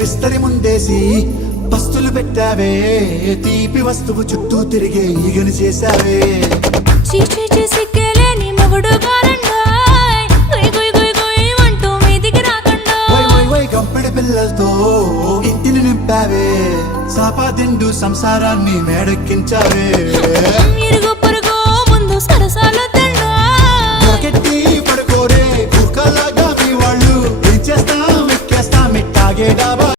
విస్తరి ముందేసి పస్తులు పెట్టావే, తీపి వస్తువు చుట్టూ తిరిగే ఈగను చేశావే. చీచి సిగ్గలేని మొగుడు గారండోయ్, గుయ్ గుయ్ గుయ్ గుయ్ అంటూ మీదికి రాకండోయ్. వై వై వై గంపెడి పిల్లలతో ఇంటిని నింపావే, సాపాదిండు సంసారాన్ని మేడెక్కించావే. ఇరుగు పొరుగు ముందు సరసాలు తండ్రి పడుకోరే కుక్కలాగా మీ వాళ్ళు, ఏం చేస్తాం ఎక్కేస్తాం ఇట్టాగే డాబా.